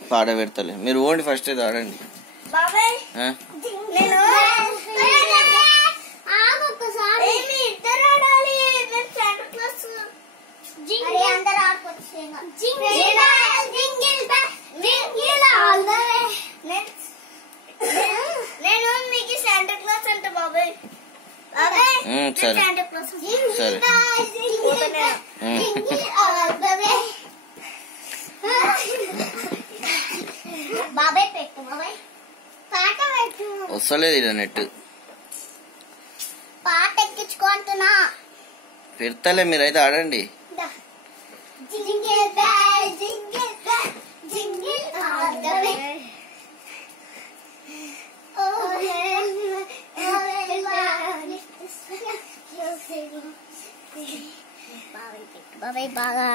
పాట పెడతలే మీరు ఓండి ఫస్ట్ అయితే ఆడండి సరే సరే బాబాయ్ పెట్టు బాబాయ్ పాట పెట్టు వస్తలేదు ఇలా నెట్ పాట ఎక్కించుకుంటున్నా పెడతలే మీరైతే ఆడండి jingle bell jingle all the way బాబాయ్ బాగా